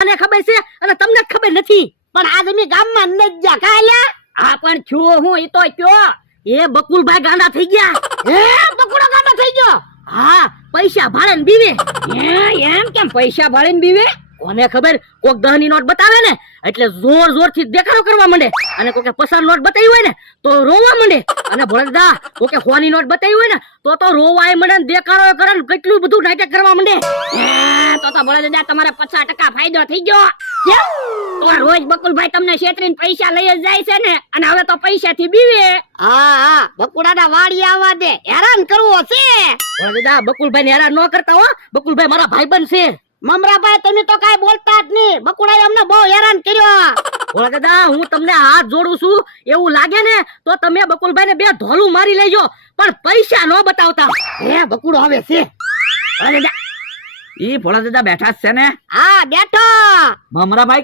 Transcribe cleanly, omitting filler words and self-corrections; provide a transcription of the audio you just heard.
મને ખબર છે અને તમને ખબર નથી. પણ આજ અમે ગામમાં ન ગયા કાલ્યા. હા પણ છું હું ઈ તો કયો. એ બકુલભાઈ ગાંડા થઈ ગયા. હે બકુડો ગાંડા થઈ ગયો? હા પૈસા ભાડે ને બીવે. એમ કેમ પૈસા ભાડે ને બીવે? કોને ખબર, કોક 10 ની નોટ બતાવે ને એટલે જોર જોર થી દેખાડો કરવા માંડે, અને કોકે 50 નોટ બતાવી હોય ને તો રોવા માંડે, અને ભોળાદા કોકે 100 ની નોટ બતાવી હોય ને તો રોવાય માંડે ને દેખાડો કરે ને કેટલું બધું નાટક કરવા માંડે. તો ભોળાદા તમારે 50% ફાયદો થઈ ગયો. કેમ? તો રોજ બકુલભાઈ તમને છેતરીને પૈસા લઈ જ જાય છે ને, અને હવે તો પૈસા થી બીવે. હા હા બકુડાના વાડી આવવા દે, હેરાન કરવો છે. ભોળાદા બકુલભાઈ ને હેરાન ન કરતા હો, બકુલભાઈ મારા ભાઈબંધ છે. મમરાભાઈ તમે તો કાઈ બોલતા જ નહીં, બકુડાએ અમને બહુ હેરાન કર્યો. ભોળા દાદા હું તમને હાથ જોડું છું, એવું લાગે ને તો તમે બકુલભાઈ ને 2 ધોલું મારી લેજો, પણ પૈસા ન બતાવતા. હે બકુડો આવે છે. ભોળા દાદા ઈ ભોળા દાદા બેઠા જ છે ને? હા બેઠો. મમરાભાઈ